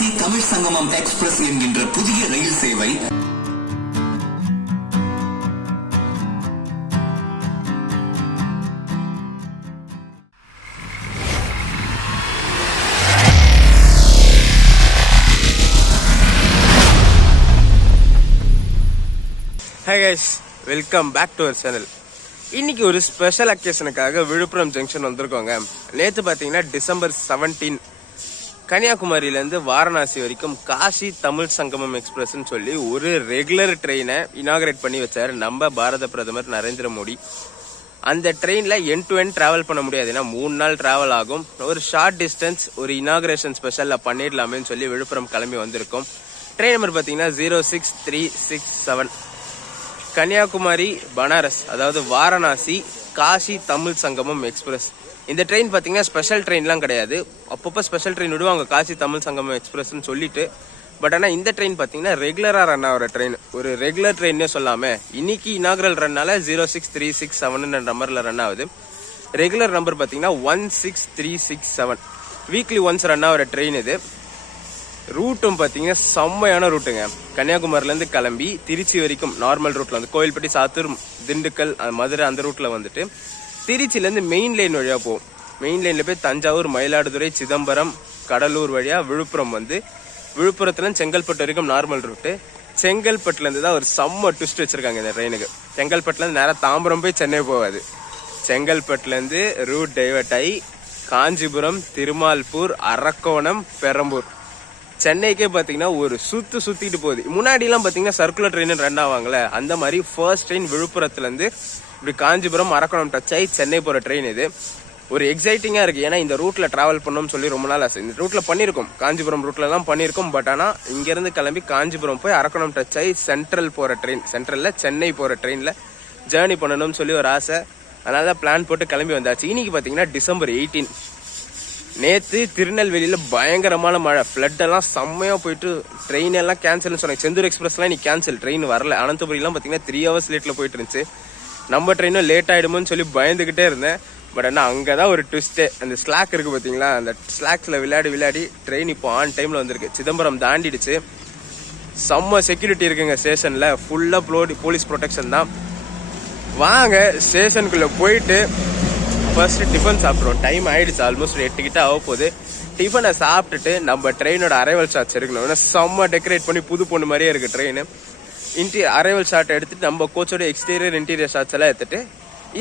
காசி தமிழ் சங்கமம் எக்ஸ்பிரஸ் என்கின்ற புதிய ரயில் சேவை Hi guys, welcome back to our channel. இன்னைக்கு ஒரு ஸ்பெஷல் அக்கேஷனுக்காக விழுப்புரம் ஜங்ஷன் வந்திருக்கோங்க. நேற்று பார்த்தீங்கன்னா டிசம்பர் 17 கன்னியாகுமரியிலேருந்து வாரணாசி வரைக்கும் காசி தமிழ் சங்கமம் எக்ஸ்பிரஸ்ன்னு சொல்லி ஒரு ரெகுலர் ட்ரெயினை இனாகரேட் பண்ணி வச்சார் நம்ம பாரத பிரதமர் நரேந்திர மோடி. அந்த ட்ரெயினில் எண்ட் டு எண்ட் ட்ராவல் பண்ண முடியாது, ஏன்னா 3 நாள் ட்ராவல் ஆகும். ஒரு ஷார்ட் டிஸ்டன்ஸ் ஒரு இனாகரேஷன் ஸ்பெஷலில் பண்ணிடலாமேன்னு சொல்லி விழுப்புரம் கிளம்பி வந்திருக்கோம். ட்ரெயின் நம்பர் பார்த்தீங்கன்னா 06367 கன்னியாகுமரி பனாரஸ், அதாவது வாரணாசி காசி தமிழ் சங்கமம் எக்ஸ்பிரஸ். இந்த ட்ரெயின் பார்த்தீங்கன்னா ஸ்பெஷல் ட்ரெயின்லாம் கிடையாது, அப்பப்போ ஸ்பெஷல் ட்ரெயின் விடுவாங்க காசி தமிழ் சங்கமம் எக்ஸ்பிரஸ்ன்னு சொல்லிட்டு. பட் ஆனால் இந்த ட்ரெயின் பார்த்தீங்கன்னா ரெகுலராக ரன் ஆகிற ட்ரெயின், ஒரு ரெகுலர் ட்ரெயின்னே சொல்லாமல். இன்னைக்கு இனாகரல் ரன்னால 06367 நம்பரில் ரன் ஆகுது. ரெகுலர் நம்பர் பார்த்தீங்கன்னா 16367. வீக்லி ஒன்ஸ் ரன் ஆகிற ட்ரெயின் இது. ரூட்டும் பார்த்தீங்கன்னா செம்மையான ரூட்டுங்க. கன்னியாகுமரிலேருந்து கிளம்பி திருச்சி வரைக்கும் நார்மல் ரூட்டில் வந்து கோயில்பட்டி, சாத்தூர், திண்டுக்கல், மதுரை அந்த ரூட்டில் வந்துட்டு திருச்சியிலேருந்து மெயின் லைன் வழியாக போகும். மெயின் லைனில் போய் தஞ்சாவூர், மயிலாடுதுறை, சிதம்பரம், கடலூர் வழியாக விழுப்புரம் வந்து விழுப்புரத்துலேருந்து செங்கல்பட்டு வரைக்கும் நார்மல் ரூட்டு. செங்கல்பட்டுலேருந்து தான் ஒரு செம்ம ட்விஸ்ட் வச்சுருக்காங்க இந்த ட்ரெயினுக்கு. செங்கல்பட்டுலேருந்து நேராக தாம்பரம் போய் சென்னை போகாது. செங்கல்பட்டுலேருந்து ரூட் டைவர்ட் ஆகி காஞ்சிபுரம், திருமால்பூர், அரக்கோணம், பெரம்பூர், சென்னைக்கே பார்த்தீங்கன்னா ஒரு சுத்திட்டு போகுது. முன்னாடிலாம் பார்த்தீங்கன்னா சர்க்குலர் ட்ரெயின் ரன் ஆவாங்களே, அந்த மாதிரி ஃபர்ஸ்ட் ட்ரெயின் விழுப்புரத்துலேருந்து இப்படி காஞ்சிபுரம், அரக்கோணம் டச் ஆகி சென்னை போகிற ட்ரெயின் இது. ஒரு எக்ஸைட்டிங்காக இருக்குது, ஏன்னா இந்த ரூட்டில் ட்ராவல் பண்ணணும்னு சொல்லி ரொம்ப நாள் ஆசை. இந்த ரூட்டில் பண்ணியிருக்கோம், காஞ்சிபுரம் ரூட்லலாம் பண்ணியிருக்கோம். பட் ஆனால் இங்கேருந்து கிளம்பி காஞ்சிபுரம் போய் அரக்கோணம் டச் ஆகி சென்ட்ரல் போகிற ட்ரெயின், சென்ட்ரலில் சென்னை போகிற ட்ரெயினில் ஜேர்னி பண்ணணும்னு சொல்லி ஒரு ஆசை. அதனால தான் பிளான் போட்டு கிளம்பி வந்தாச்சு. இன்னைக்கு பார்த்தீங்கன்னா டிசம்பர் 18. நேற்று திருநெல்வேலியில் பயங்கரமான மழை, ஃப்ளட் எல்லாம் செம்மையாக போயிட்டு ட்ரெயின் எல்லாம் கேன்சல்னு சொன்னாங்க. செந்தூர் எக்ஸ்பிரஸ்லாம் இன்னைக்கு கேன்சல், ட்ரெயின் வரல. அனந்தபுரிலாம் பார்த்தீங்கன்னா 3 hours லேட்டில் போயிட்டு இருந்துச்சு. நம்ம ட்ரெயினும் லேட் ஆகிடுமோன்னு சொல்லி பயந்துக்கிட்டே இருந்தேன். பட் ஆனால் அங்கே தான் ஒரு ட்விஸ்ட்டு. அந்த ஸ்லாக் இருக்குது பார்த்தீங்களா, அந்த ஸ்லாக்ஸில் விளையாடி ட்ரெயின் இப்போ ஆன் டைமில் வந்திருக்கு. சிதம்பரம் தாண்டிடுச்சு. செம்ம செக்யூரிட்டி இருக்குங்க ஸ்டேஷனில், ஃபுல்லாக போலீஸ் ப்ரொடெக்ஷன் தான். வாங்க ஸ்டேஷனுக்குள்ளே போயிட்டு ஃபர்ஸ்ட் டிஃபன் சாப்பிட்றோம். டைம் ஆயிடுச்சு, ஆல்மோஸ்ட் 8 கிட்ட ஆக போகுது. டிஃபனை சாப்பிட்டுட்டு நம்ம ட்ரெயினோட அரைவல் ஷாட்ஸ் எடுக்கணும். ஏன்னா செம்ம டெக்கரேட் பண்ணி புது பொண்ணு மாதிரியே இருக்குது ட்ரெயின். அரைவல் ஷாட் எடுத்துட்டு நம்ம கோச்சோட எக்ஸ்டீரியர் இன்டீரியர் ஷாட்ஸ் எல்லாம் எடுத்துட்டு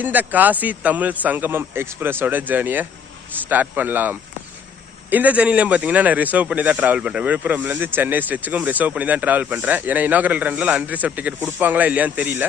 இந்த காசி தமிழ் சங்கமம் எக்ஸ்பிரஸோட ஜேர்னியை ஸ்டார்ட் பண்ணலாம். இந்த ஜேர்னிலையும் பார்த்தீங்கன்னா நான் ரிசர்வ் பண்ணி தான் ட்ராவல் பண்ணுறேன். விழுப்புரம்லேருந்து சென்னை ஸ்ட்ரெச்சுக்கும் ரிசர்வ் பண்ணி தான் ட்ராவல் பண்ணுறேன். ஏன்னா இனாகரல் ரன்ல அன்ரிசர்வ் டிக்கெட் கொடுப்பாங்களா இல்லையான்னு தெரியல.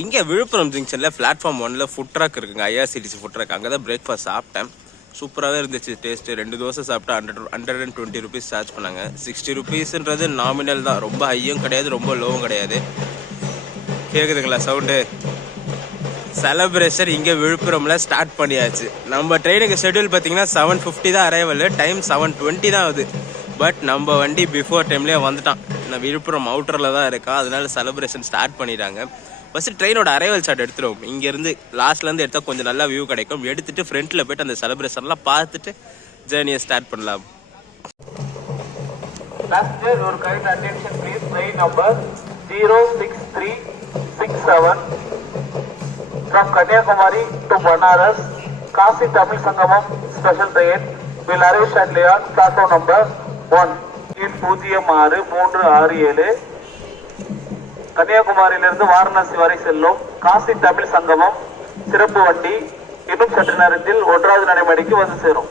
இங்கே விழுப்புரம் ஜங்ஷனில் பிளாட்ஃபார்ம் 1ல் ஃபுட் ட்ராக் இருக்குங்க, ஐஆர்சிடிசி ஃபுட் ட்ராக். அங்கே தான் பிரேக்ஃபாஸ்ட் சாப்பிட்டேன். சூப்பராகவே இருந்துச்சு டேஸ்ட்டு. 2 தோசை சாப்பிட்டா 120 rupees சார்ஜ் பண்ணாங்க. 60 rupeesன்றது நாமினல் தான், ரொம்ப ஹையும் கிடையாது, ரொம்ப லோவும் கிடையாது. கேட்குதுங்களா சவுண்டு? செலப்ரேஷன் இங்கே விழுப்புரமில் ஸ்டார்ட் பண்ணியாச்சு. நம்ம ட்ரெயினுக்கு ஷெட்யூல் பார்த்தீங்கன்னா 7:50 தான் அரைவல், டைம் 7:20 தான் ஆகுது. பட் நம்ம வண்டி பிஃபோர் டைம்லேயே வந்துட்டான். நான் விழுப்புரம் அவுட்டரில் தான் இருக்கேன், அதனால செலப்ரேஷன் ஸ்டார்ட் பண்ணிட்டாங்க. ஃபஸ்ட்டு ட்ரெயினோட அரைவல் ஷாட் எடுத்துருவோம். இங்கேருந்து லாஸ்ட்லேருந்து எடுத்தால் கொஞ்சம் நல்லா வியூ கிடைக்கும். எடுத்துகிட்டு ஃப்ரண்ட்டில் போய்ட்டு அந்த செலிப்ரேஷன்லாம் பார்த்துட்டு ஜேர்னியை ஸ்டார்ட் பண்ணலாம். Passengers, kind attention please. Train number 06367 from Kanyakumari to Banaras, Kasi Tamil Sangamam special train will arrive shortly on platform number 1 in 0637. கன்னியாகுமரியிலிருந்து Varanasi வரை செல்லும் காசி தமிழ் சங்கமம் சிறப்பு வண்டி இன்னும் சற்று நேரத்தில் 1வது நடைமேடைக்கு வந்து சேரும்.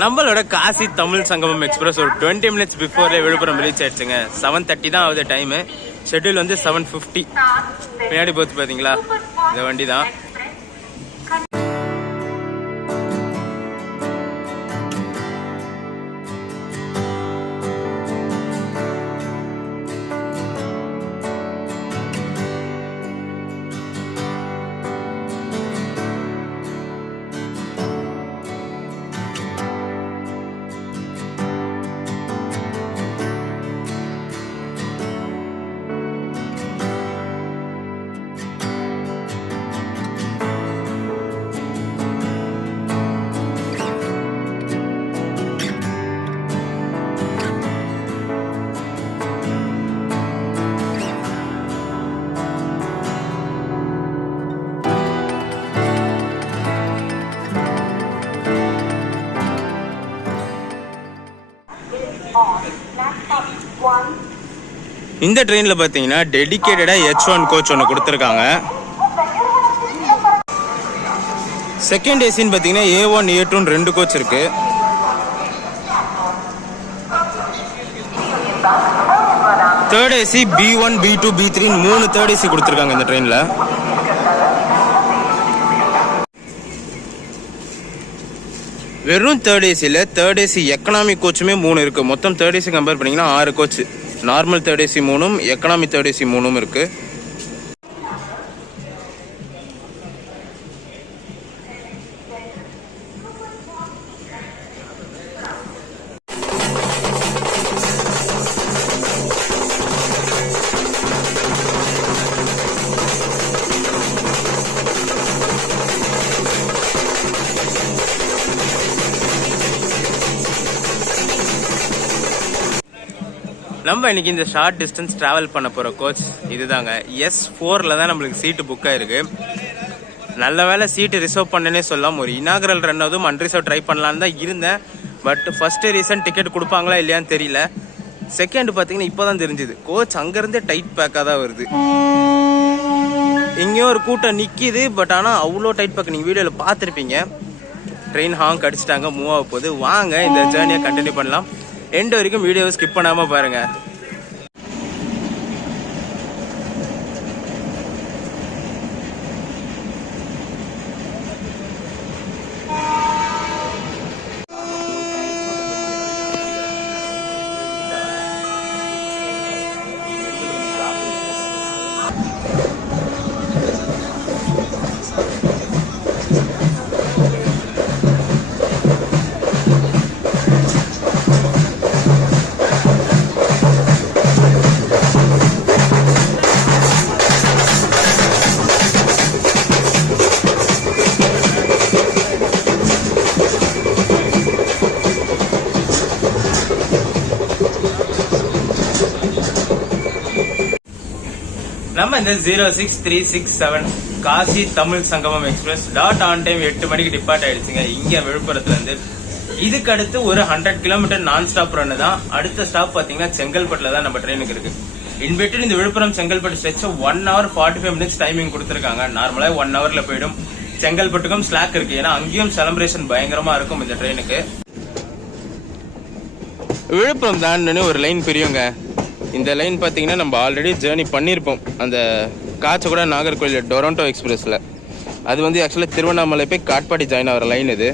நம்மளோட காசி தமிழ் சங்கமம் எக்ஸ்பிரஸ் ஒரு 20 மினிட்ஸ் பிஃபோர்லேயே விழுப்புரம் ரீச் ஆயிடுச்சுங்க. 7:30 தான் ஆகுது டைமு. ஷெட்யூல் வந்து 7:50. பின்னாடி போச்சு பார்த்தீங்களா, இந்த வண்டி தான். இந்த ட்ரெயின்ல பாத்தீங்கன்னா டெடிகேட்டடா H1 கோச் ஒன்று கொடுத்துருக்காங்க. செகண்ட் ஏசின்னு பாத்தீங்கன்னா A1 A2 2 கோச் இருக்கு. Third AC B1 B2 B3 3 third AC கொடுத்துருக்காங்க இந்த ட்ரெயின்ல. வெறும் தேர்ட் ஏசியில் தேர்ட் ஏசி எக்கனாமி கோச்சுமே 3 இருக்கு. மொத்தம் தேர்ட் ஏசி கம்பேர் பண்ணீங்கன்னா 6 coach. Normal third AC 3, economy third AC 3 இருக்கு. நம்ம இன்னைக்கு இந்த ஷார்ட் டிஸ்டன்ஸ் டிராவல் பண்ண போகிற கோச் இதுதாங்க. S4ல தான் நம்மளுக்கு சீட்டு புக் ஆயிருக்கு. நல்ல வேலை சீட்டு ரிசர்வ் பண்ணனே சொல்லலாம். ஒரு இனாகரல் ரன் அதுவும் அன்ரிசர்வ் ட்ரை பண்ணலான்னு தான் இருந்தேன். பட் ஃபர்ஸ்ட் ரீசன் டிக்கெட் கொடுப்பாங்களா இல்லையான்னு தெரியல. செகண்ட் பார்த்தீங்கன்னா இப்போ தான் தெரிஞ்சுது கோச் அங்கேருந்தே டைட் பேக்காக தான் வருது. இங்கேயும் ஒரு கூட்டம் நிற்கிது. பட் ஆனால் அவ்வளோ டைட் பேக் நீங்கள் வீடியோவில் பார்த்துருப்பீங்க. ட்ரெயின் ஹாங் அடிச்சிட்டாங்க, மூவ் ஆக போகுது. வாங்க இந்த ஜேர்னியை கண்டினியூ பண்ணலாம். எண்ட் வரைக்கும் வீடியோவை ஸ்கிப் பண்ணாமல் பாருங்க. நம்ம இந்த 06367 காசி தமிழ் சங்கமம் எக்ஸ்பிரஸ் டாட் ஆன் டைம் 8 மணிக்கு டிபார்ட் ஆயிடுச்சுங்க இங்க விழுப்புரத்துல இருந்து. இதுக்கு அடுத்து ஒரு 100 கிலோமீட்டர் நான் ஸ்டாப் ரன் தான். அடுத்த ஸ்டாப் பாத்தீங்கன்னா செங்கல்பட்டுல தான் நம்ம ட்ரெயினுக்கு இருக்கு. இன்பிட்வீன் இந்த Villupuram Chengalpattu stretch 1 hour 45 minutes timing கொடுத்துருக்காங்க. நார்மலா 1 hourல போயிடும். செங்கல்பட்டுக்கும் ஸ்லாக் இருக்கு, ஏன்னா அங்கேயும் செலிப்ரேஷன் பயங்கரமா இருக்கும் இந்த ட்ரெயினுக்கு. விழுப்புரம் தாண்டி ஒரு லைன் பிரியுங்க. இந்த லைன் பார்த்தீங்கன்னா நம்ம ஆல்ரெடி ஜேர்னி பண்ணியிருப்போம் அந்த காச்சகுடா நாகர்கோவில் டொரண்டோ எக்ஸ்பிரஸில். அது வந்து ஆக்சுவலாக திருவண்ணாமலை போய் காட்பாடி ஜாயின் ஆகிற லைன் இது.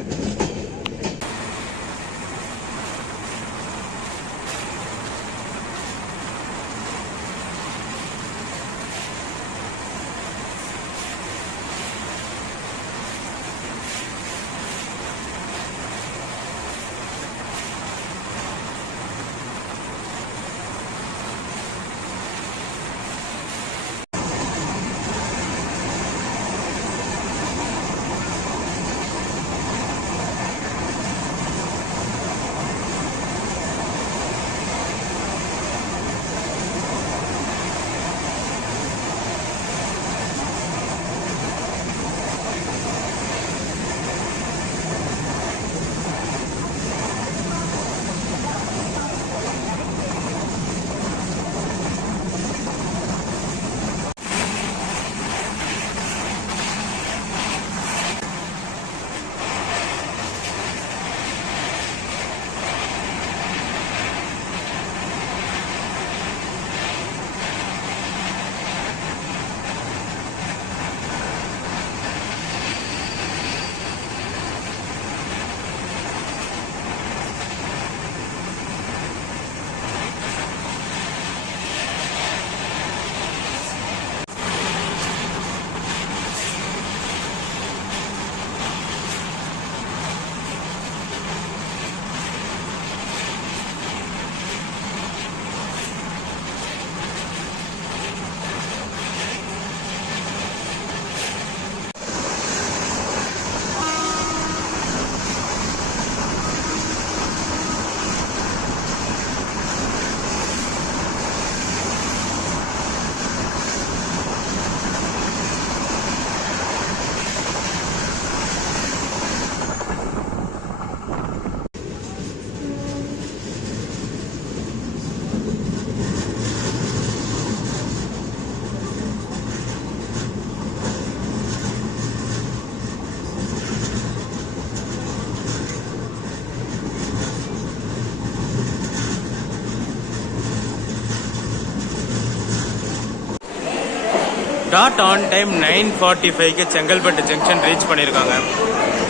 டாட் ஆன் டைம் 9:45க்கு செங்கல்பட்டு ஜங்ஷன் ரீச் பண்ணியிருக்காங்க.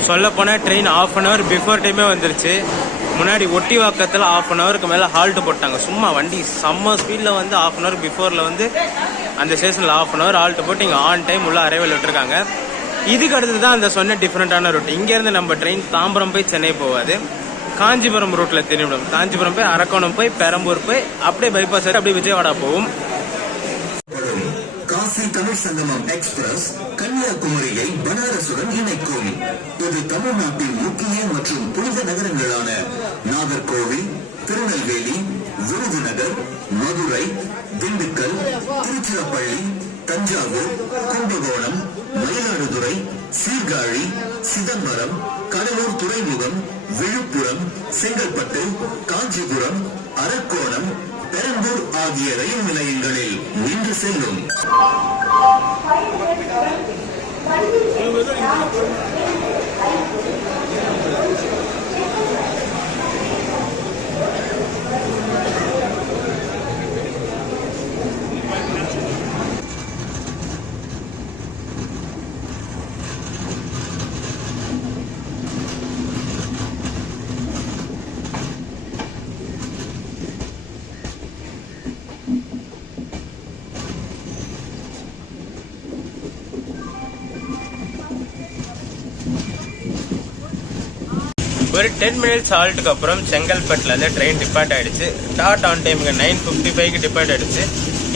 சொல்லப்போனால் ட்ரெயின் ½ அன் ஹவர் பிஃபோர் டைமே வந்துருச்சு. முன்னாடி ஒட்டி வாக்கத்தில் ½ அன் ஹவருக்கு மேலே ஹால்ட் போட்டாங்க. சும்மா வண்டி செம்ம ஸ்பீடில் வந்து ½ அன் ஹவர் பிஃபோரில் வந்து அந்த ஸ்டேஷனில் ½ அன் ஹவர் ஹால்ட் போட்டு இங்கே ஆன் டைம் உள்ள அரைவல் விட்டுருக்காங்க. இதுக்கு அடுத்து தான் அந்த சொன்ன டிஃப்ரெண்டான ரூட். இங்கேருந்து நம்ம ட்ரெயின் தாம்பரம் போய் சென்னை போகாது, காஞ்சிபுரம் ரூட்டில் திரும்பிடும். காஞ்சிபுரம் போய் அரக்கோணம் போய் பெரம்பூர் போய் அப்படியே பைபாஸ் அப்படியே விஜயவாடா போகும். காசி தமிழ் சங்கமம் எக்ஸ்பிரஸ் கன்னியாகுமரியை பனாரசுடன் இணைக்கும். இது தமிழ்நாட்டின் முக்கிய மற்றும் புனித நகரங்களான நாகர்கோவில், திருநெல்வேலி, விருதுநகர், மதுரை, திண்டுக்கல், திருச்சிராப்பள்ளி, தஞ்சாவூர், கும்பகோணம், மயிலாடுதுறை, சீர்காழி, சிதம்பரம், கடலூர் துறைமுகம், விழுப்புரம், செங்கல்பட்டு, காஞ்சிபுரம், அரக்கோணம், பெரம்பூர் ஆகிய ரயில் நிலையங்களில் நின்று செல்லும். ஒரு 10 மினிட்ஸ் ஹால்ட்டுக்கு அப்புறம் செங்கல்பட்டில் வந்து ட்ரெயின் டிபார்ட் ஆகிடுச்சு. டாட் ஆன் டைமுக்கு 9:55க்கு டிபார்ட் ஆகிடுச்சு.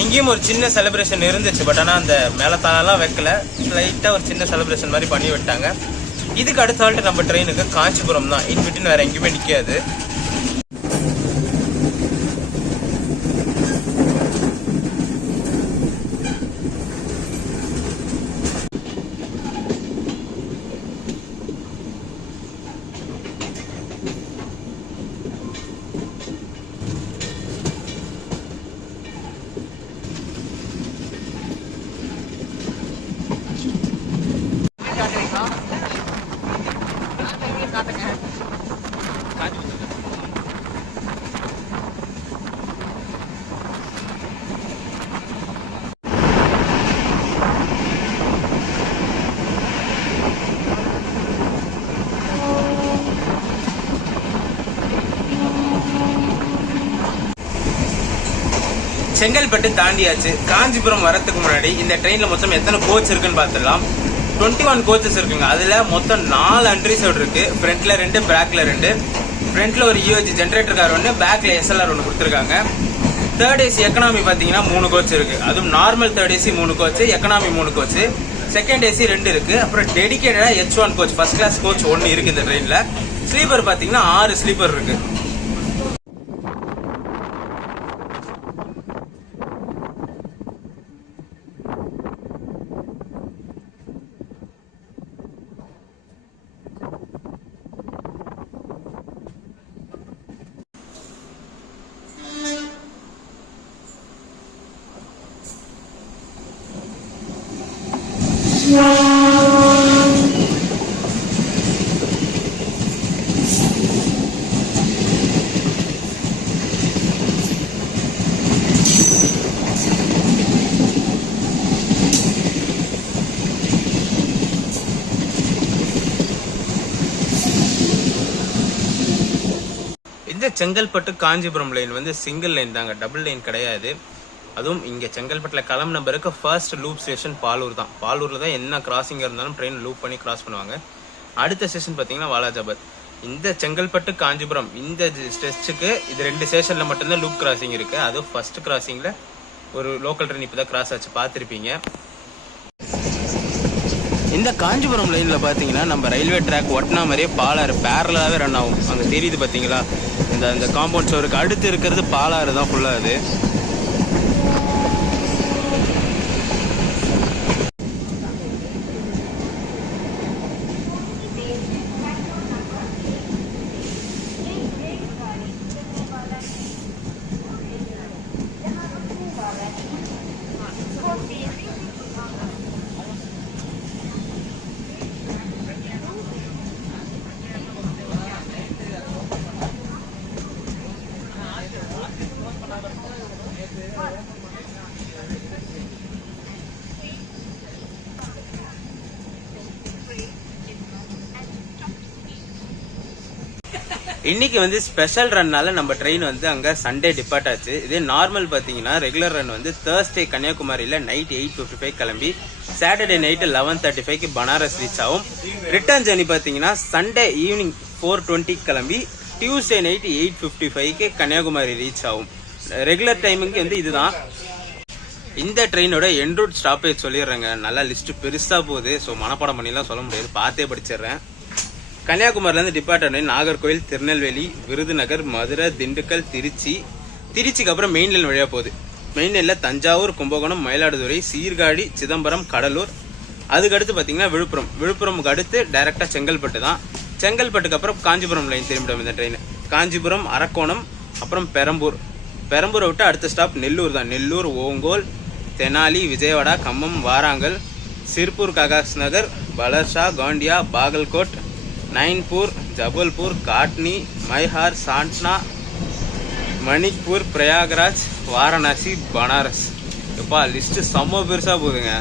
இங்கேயும் ஒரு சின்ன செலிப்ரேஷன் இருந்துச்சு. பட் ஆனால் அந்த மேலத்தாலாம் வைக்கல, லைட்டாக ஒரு சின்ன செலிப்ரேஷன் மாதிரி பண்ணி விட்டாங்க. இதுக்கு அடுத்த ஹால்ட்டு நம்ம ட்ரெயினுக்கு காஞ்சிபுரம் தான். இன்பிட்வீன் வேறு எங்கேயுமே நிற்காது. செங்கல்பட்டு தாண்டியாச்சு. காஞ்சிபுரம் வரத்துக்கு முன்னாடி இந்த ட்ரெயின்ல மொத்தம் எத்தனை கோச் இருக்குன்னு பார்த்துடலாம். 21 கோச்சஸ் இருக்குங்க. அதுல மொத்தம் 4 அண்ட்ரிசோட் இருக்கு. ஃப்ரண்ட்ல 2, பேக்ல 2. ஃப்ரண்ட்ல ஒரு யூஎஜி ஜென்ரேட்டர் கார் ஒன்று, பேக்ல SLR ஒன்று கொடுத்துருக்காங்க. தேர்ட் ஏசி எக்கனாமி பாத்தீங்கன்னா 3 கோச் இருக்கு. அதுவும் normal third AC 3 coach, economy 3 coach, second AC 2 இருக்கு. அப்புறம் டெடிகேட்டடா H1 coach, first class coach 1 இருக்கு இந்த ட்ரெயின்ல. ஸ்லீப்பர் பாத்தீங்கன்னா 6 ஸ்லீப்பர் இருக்கு. இந்த செங்கல்பட்டு காஞ்சிபுரம் லைன் வந்து சிங்கிள் லைன் தாங்க, டபுள் லைன் கிடையாது. அதுவும் இங்கே செங்கல்பட்டில் கிளம்புன பிறகு ஃபர்ஸ்ட் லூப் ஸ்டேஷன் பாலூர் தான். பாலூரில் தான் என்ன கிராசிங் இருந்தாலும் ட்ரெயின் லூப் பண்ணி கிராஸ் பண்ணுவாங்க. அடுத்த ஸ்டேஷன் பார்த்தீங்கன்னா வாலாஜாபாத். இந்த செங்கல்பட்டு காஞ்சிபுரம் இந்த ஸ்டெச்சுக்கு இது 2 ஸ்டேஷனில் மட்டும்தான் லூப் கிராசிங் இருக்குது. அதுவும் ஃபர்ஸ்ட் கிராசிங்கில் ஒரு லோக்கல் ட்ரெயின் இப்போ தான் கிராஸ் ஆச்சு, பார்த்துருப்பீங்க. இந்த காஞ்சிபுரம் லைனில் பார்த்தீங்கன்னா நம்ம ரயில்வே ட்ராக் ஒட்டினா மாதிரியே பாலாறு பேரலாகவே ரன் ஆகும். அங்கே தெரியுது பார்த்தீங்களா, இந்த காம்பவுண்ட் சோருக்கு அடுத்து இருக்கிறது பாலாறு தான் ஃபுல்லாக. அது இன்னைக்கு வந்து ஸ்பெஷல் ரன்னால நம்ம ட்ரெயின் வந்து அங்க சண்டே டிபார்ட் ஆச்சு. இதே நார்மல் பாத்தீங்கன்னா ரெகுலர் ரன் வந்து தேர்ஸ்டே கன்னியாகுமரியில நைட் 8:55 கிளம்பி சாட்டர்டே நைட் 11:35 பனாரஸ் ரீச் ஆகும். ரிட்டர்ன் ஜர்னி பாத்தீங்கன்னா சண்டே ஈவினிங் 4:20 கிளம்பி டியூஸ்டே நைட் 8:55 கன்னியாகுமரி ரீச் ஆகும். ரெகுலர் டைமிங்க்கு வந்து இதுதான். இந்த ட்ரெயினோட என் ரூட் ஸ்டாப்பேஜ் சொல்லிடுறேங்க. நல்லா லிஸ்ட் பெருசா போகுது. ஸோ மனப்பாடம் பண்ணிலாம் சொல்ல முடியாது, பார்த்தே படிச்சிடுறேன். கன்னியாகுமரியிலேருந்து டிபார்ட் ஆனது நாகர்கோவில், திருநெல்வேலி, விருதுநகர், மதுரை, திண்டுக்கல், திருச்சிக்கு அப்புறம் மெயின் லைன் வழியாக போகுது. மெயின் லைனில் தஞ்சாவூர், கும்பகோணம், மயிலாடுதுறை, சீர்காழி, சிதம்பரம், கடலூர். அதுக்கடுத்து பார்த்தீங்கன்னா விழுப்புரமுக்கு அடுத்து டைரெக்டாக செங்கல்பட்டு தான். செங்கல்பட்டுக்கு அப்புறம் காஞ்சிபுரம் லைன் திரும்பிடும் இந்த ட்ரெயின். காஞ்சிபுரம், அரக்கோணம், அப்புறம் பெரம்பூரை விட்டு அடுத்த ஸ்டாப் நெல்லூர் தான். நெல்லூர், ஓங்கோல், தெனாலி, விஜயவாடா, கம்மம், வாராங்கல், சிர்பூர், காகாஸ் நகர், பலர்ஷா, கோண்டியா, பாகல்கோட், நைன்பூர், ஜபல்பூர், காட்னி, மைஹார், சாண்ட்னா, மணிக்பூர், பிரயாகராஜ், வாரணாசி, பனாரஸ். எப்பா லிஸ்ட் செம்ம பெருசா போகுதுங்க.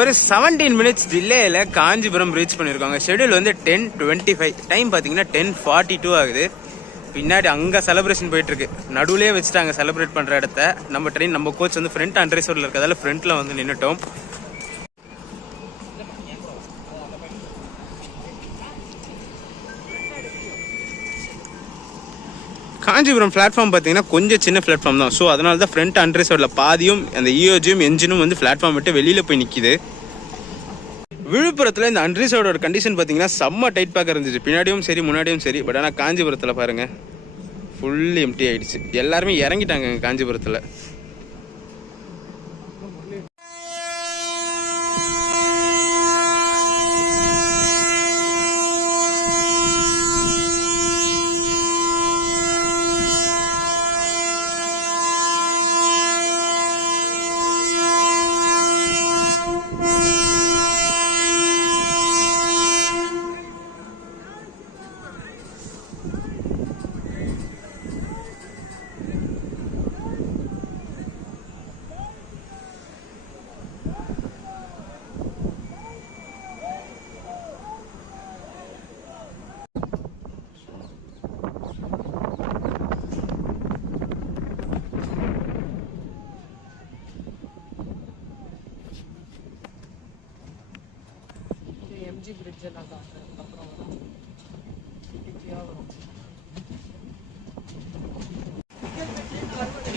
ஒரு 17 மினிட்ஸ் டிலேயில் காஞ்சிபுரம் ரீச் பண்ணியிருக்காங்க. ஷெடியூல் வந்து 10:25, டைம் பார்த்தீங்கன்னா 10:42 ஆகுது. பின்னாடி அங்கே செலிப்ரேஷன் போயிட்டு இருக்கு. நடுவுலேயே வச்சுட்டாங்க செலிப்ரேட் பண்ணுற இடத்த. நம்ம ட்ரெயின் நம்ம கோச் வந்து ஃப்ரண்ட் அண்ட்ரைசோரில் இருக்கிறதால ஃப்ரண்ட்டில் வந்து நின்றுட்டோம். காஞ்சிபுரம் பிளாட்ஃபார்ம் பார்த்தீங்கன்னா கொஞ்சம் சின்ன பிளாட்ஃபார்ம் தான். ஸோ அதனால தான் ஃப்ரண்ட் அண்ட்ரைசோரில் பாதியும் அந்த இஓஜியும் என்ஜினும் வந்து பிளாட்ஃபார்ம் விட்டு வெளியில் போய் நிற்கிது. விழுப்புரத்தில் இந்த அண்ட்ரைசோட கண்டிஷன் பார்த்தீங்கன்னா செம்ம டைட் பேக்காக இருந்துச்சு, பின்னாடியும் சரி முன்னாடியும் சரி. பட் ஆனால் காஞ்சிபுரத்தில் பாருங்கள் ஃபுல் எம்டி ஆகிடுச்சு. எல்லாருமே இறங்கிட்டாங்க காஞ்சிபுரத்தில்.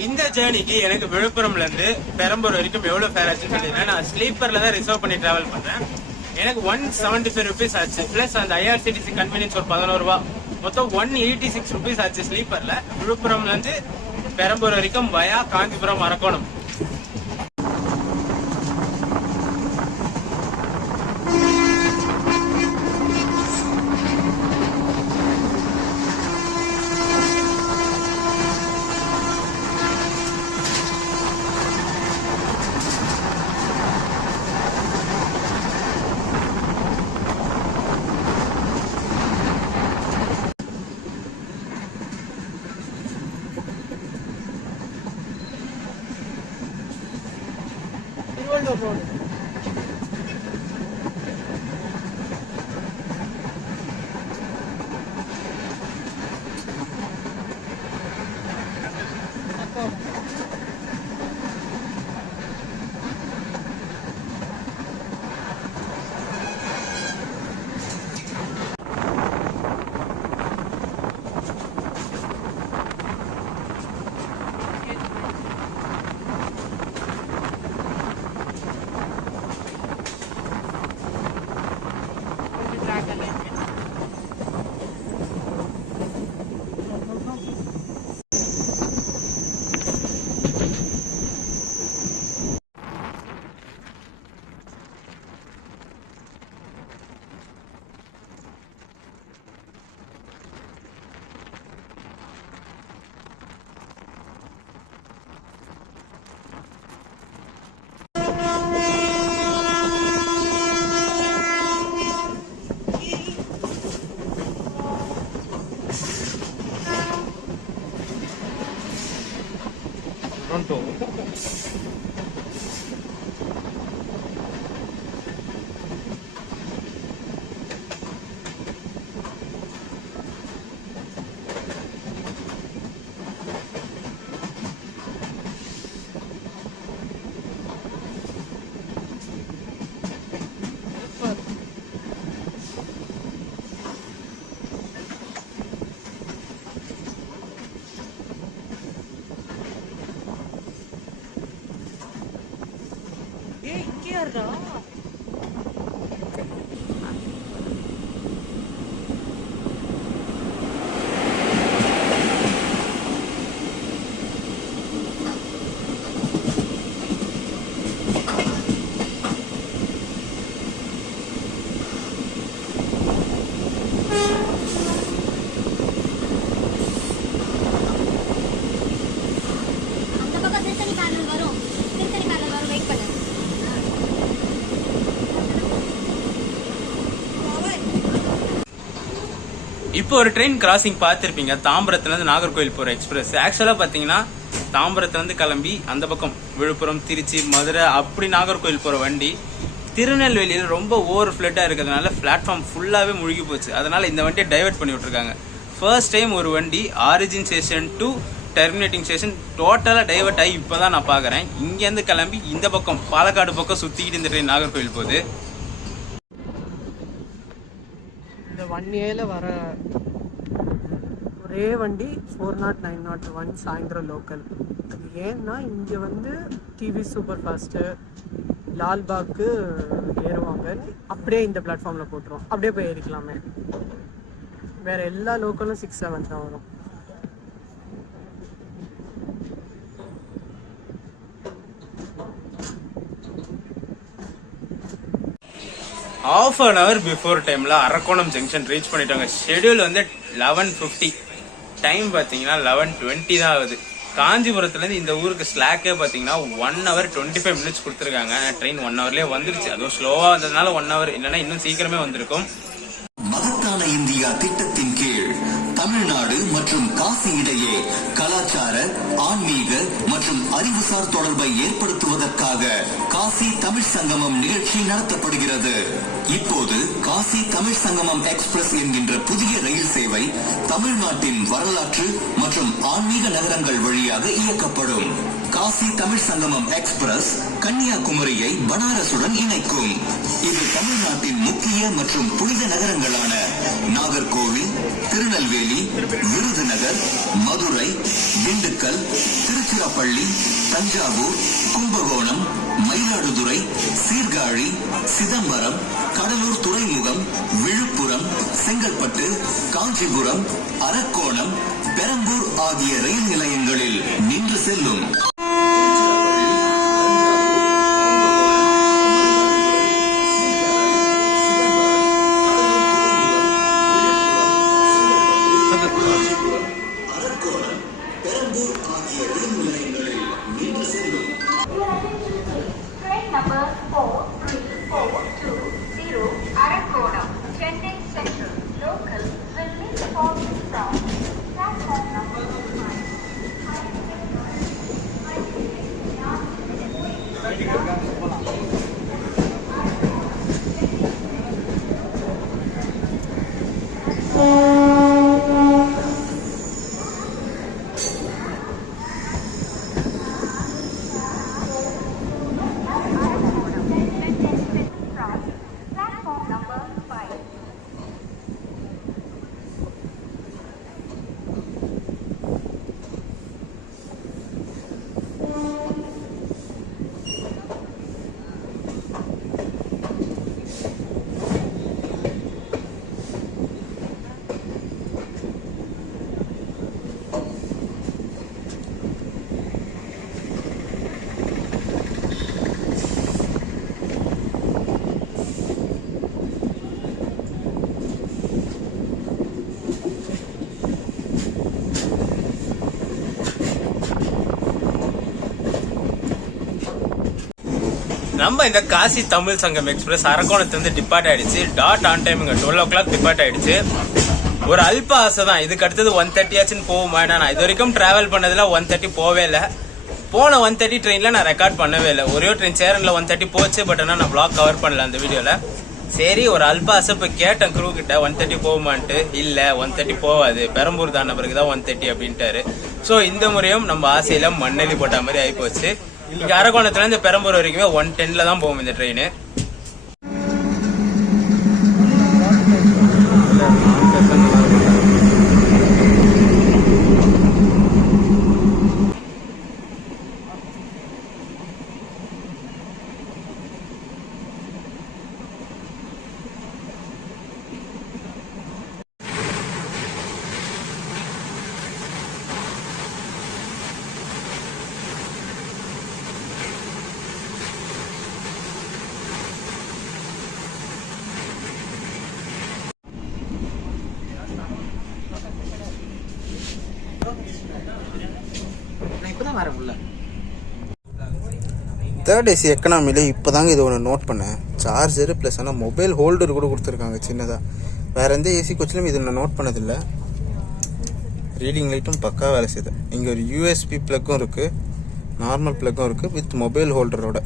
இந்த ஜேர்னிக்கு எனக்கு விழுப்புரம்ல இருந்து பெரம்பூர் வரைக்கும் எவ்வளவு ஃபேர் ஆச்சுன்னு சொல்லிடுறேன். நான் ஸ்லீப்பர்ல தான் ரிசர்வ் பண்ணி டிராவல் பண்றேன். எனக்கு 175 rupees ஆச்சு. பிளஸ் அந்த ஐஆர்சிடிசி கன்வீனியன்ஸ் ஒரு 11 ரூபா, மொத்தம் 186 rupees ஆச்சு ஸ்லீப்பர்ல. விழுப்புரம்ல இருந்து பெரம்பூர் வரைக்கும் வயா காஞ்சிபுரம், அரக்கோணம். இப்போ ஒரு ட்ரெயின் கிராசிங் பார்த்துருப்பீங்க, தாம்பரத்துலேருந்து நாகர்கோவில் போகிற எக்ஸ்பிரஸ். ஆக்சுவலாக பார்த்தீங்கன்னா தாம்பரத்துலேருந்து கிளம்பி அந்த பக்கம் விழுப்புரம், திருச்சி, மதுரை அப்படி நாகர்கோவில் போகிற வண்டி திருநெல்வேலியில் ரொம்ப ஓவர் ஃப்ளட்டாக இருக்கிறதுனால பிளாட்ஃபார்ம் ஃபுல்லாகவே முழுகி போச்சு. அதனால் இந்த வண்டியை டைவர்ட் பண்ணி விட்ருக்காங்க. ஃபர்ஸ்ட் டைம் ஒரு வண்டி origin station to terminating station டோட்டலாக டைவர்ட் ஆகி இப்போ தான் நான் பார்க்குறேன். இங்கேருந்து கிளம்பி இந்த பக்கம் பாலக்காடு பக்கம் சுற்றிக்கிட்டு இந்த ட்ரெயின் நாகர்கோவில் போகுது. இந்த 1 yearல வர ஒரே வண்டி 40901 சாயந்தரம் லோக்கல். அது ஏன்னா இங்கே வந்து டிவி சூப்பர் ஃபாஸ்ட்டு லால்பாக்கு ஏறுவாங்கன்னு அப்படியே இந்த பிளாட்ஃபார்மில் போட்டுருவோம். அப்படியே போய் ஏறிக்கலாமே. வேறு எல்லா லோக்கலும் 6-7 தான் வரும். ½ an hour பிஃபோர் டைமில் அரக்கோணம் ஜங்ஷன் ரீச் பண்ணிட்டாங்க. ஷெடியூல் வந்து 11:50, டைம் பார்த்தீங்கன்னா 11:20 தான் ஆகுது. காஞ்சிபுரத்துலேருந்து இந்த ஊருக்கு ஸ்லாக்கே பார்த்தீங்கன்னா 1 hour 25 minutes கொடுத்துருக்காங்க. ட்ரெயின் 1 hourலேயே வந்துருச்சு. அதுவும் ஸ்லோவாக வந்ததுனால 1 hour, இல்லைன்னா இன்னும் சீக்கிரமே வந்திருக்கும். மகத்தான இந்தியா திட்டத்தின் கீழ் தமிழ்நாடு மற்றும் காசி இடையே கலாச்சார, ஆன்மீக மற்றும் அறிவுசார் தொடர்பை ஏற்படுத்துவதற்காக காசி தமிழ் சங்கமம் நிகழ்ச்சி நடத்தப்படுகிறது. இப்போது காசி தமிழ் சங்கமம் எக்ஸ்பிரஸ் என்கின்ற புதிய ரயில் சேவை தமிழ்நாட்டின் வரலாற்று மற்றும் ஆன்மீக நகரங்கள் வழியாக இயக்கப்படும். காசி தமிழ் சங்கமம் எக்ஸ்பிரஸ் கன்னியாகுமரியை பனாரசுடன் இணைக்கும். இது தமிழ்நாட்டின் முக்கிய மற்றும் புனித நகரங்களான நாகர்கோவில், திருநெல்வேலி, விருதுநகர், மதுரை, திண்டுக்கல், திருச்சிராப்பள்ளி, தஞ்சாவூர், கும்பகோணம், மயிலாடுதுறை, சீர்காழி, சிதம்பரம், கடலூர் துறைமுகம், விழுப்புரம், செங்கல்பட்டு, காஞ்சிபுரம், அரக்கோணம், பெரம்பூர் ஆகிய ரயில் நிலையங்களில் நின்று செல்லும். போலாம். நம்ம இந்த காசி தமிழ் சங்கம் எக்ஸ்பிரஸ் அரக்கோணத்துலேருந்து டிபார்ட் ஆயிடுச்சு. டாட் ஆன் டைம் இங்கே 12 o'clock டிபார்ட் ஆயிடுச்சு. ஒரு அல்ப ஆசை தான், இதுக்கு அடுத்தது 1:30 ஆச்சுன்னு போகுமா. நான் இது வரைக்கும் டிராவல் பண்ணதுல 1:30 போவே இல்லை. போன 1:30 ட்ரெயினில் நான் ரெக்கார்ட் பண்ணவே இல்லை. ஒரே ட்ரெயின் சேரனில் 1:30 போச்சு. பட் ஆனால் நான் vlog கவர் பண்ணல அந்த வீடியோவில். சரி ஒரு அல்ப ஆசை இப்போ கேட்டேன் க்ரூ கிட்ட 1:30 போகுமான்ட்டு. இல்லை 1:30 போகாது, பெரம்பூர் தான பிறகு தான் 1:30 அப்படின்ட்டாரு. ஸோ இந்த முறையும் நம்ம ஆசையில மண்ணெலி போட்ட மாதிரி ஆகிப்போச்சு. இங்கே அரக்கோணத்துலேருந்து பெரம்பூர் வரைக்குமே 1:10 தான் போகும் இந்த ட்ரெயின். தேர்ட் ஏசி எக்கனாமிலே இப்போ தாங்க இது ஒன்று நோட் பண்ணேன். சார்ஜரு ப்ளஸ் ஆனால் மொபைல் ஹோல்டர் கூட கொடுத்துருக்காங்க சின்னதாக. வேறு எந்த ஏசி கோச்சிலும் இது நான் நோட் பண்ணதில்லை. ரீடிங் லைட்டும் பக்கா வேலை செய்யுது. இங்கே ஒரு யூஎஸ்பி ப்ளக்கும் இருக்குது, நார்மல் ப்ளக்கும் இருக்குது வித் மொபைல் ஹோல்டரோட.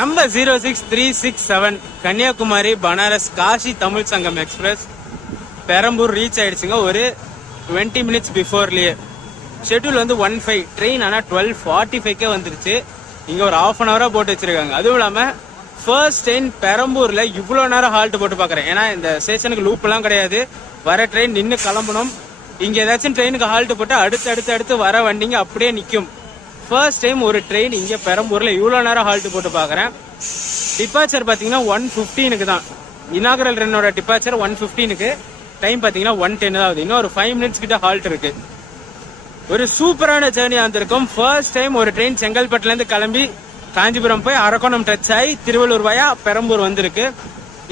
Number 06367 Kanniyakumari Banaras Kashi Tamil Sangam express Perambur reach ஆயிடுச்சுங்க. ஒரு 20 minutes பிஃபோர்லயே. ஷெட்யூல் வந்து 1:05 ட்ரெயின், ஆனால் 12:45 வந்துருச்சு. இங்க ஒரு 1/2 hour போட்டு வச்சிருக்காங்க. அதுவும் இல்லாம ஃபர்ஸ்ட் ட்ரெயின் பெரம்பூர்ல இவ்வளோ நேரம் ஹால்ட் போட்டு பாக்குறேன். ஏன்னா இந்த ஸ்டேஷனுக்கு லூப் எல்லாம் கிடையாது. வர ட்ரெயின் நின்று கிளம்பணும். இங்க ஏதாச்சும் ட்ரெயினுக்கு ஹால்ட் போட்டு அடுத்து வர வண்டிங்க அப்படியே நிற்கும். ஃபர்ஸ்ட் டைம் ஒரு ட்ரெயின் இங்கே பெரம்பூரில் இவ்வளோ நேரம் ஹால்ட் போட்டு பார்க்குறேன். டிபார்ச்சர் பார்த்தீங்கன்னா 1:15 தான். Inaugural ட்ரெயினோட departure 1:15. டைம் பார்த்தீங்கன்னா 1:10 தான் ஆகுது. இன்னும் ஒரு 5 minutes கிட்ட ஹால்ட் இருக்கு. ஒரு சூப்பரான ஜேர்னியாக இருந்திருக்கும். ஃபர்ஸ்ட் டைம் ஒரு ட்ரெயின் செங்கல்பட்டுலேருந்து கிளம்பி காஞ்சிபுரம் போய் அரக்கோணம் டச் ஆகி திருவள்ளூர் வயா பெரம்பூர் வந்திருக்கு.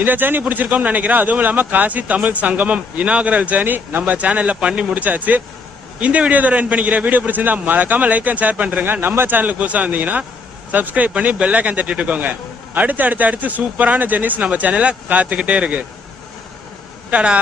இந்த ஜேர்னி பிடிச்சிருக்கோம்னு நினைக்கிறேன். அதுவும் இல்லாமல் காசி தமிழ் சங்கமம் இனாகரல் ஜேர்னி நம்ம சேனலில் பண்ணி முடிச்சாச்சு. இந்த வீடியோ ரன் பண்ணிக்கிறேன். வீடியோ பிடிச்சிருந்தா மறக்காம லைக் அண்ட் ஷேர் பண்றேங்க. நம்ம சேனலுக்கு புதுசா வந்தீங்கன்னா சப்ஸ்கிரைப் பண்ணி பெல் ஐக்கான் தட்டிட்டுக்கோங்க. அடுத்து சூப்பரான ஜெர்னிஸ் நம்ம சேனல்ல காத்துக்கிட்டே இருக்கு. டாடா.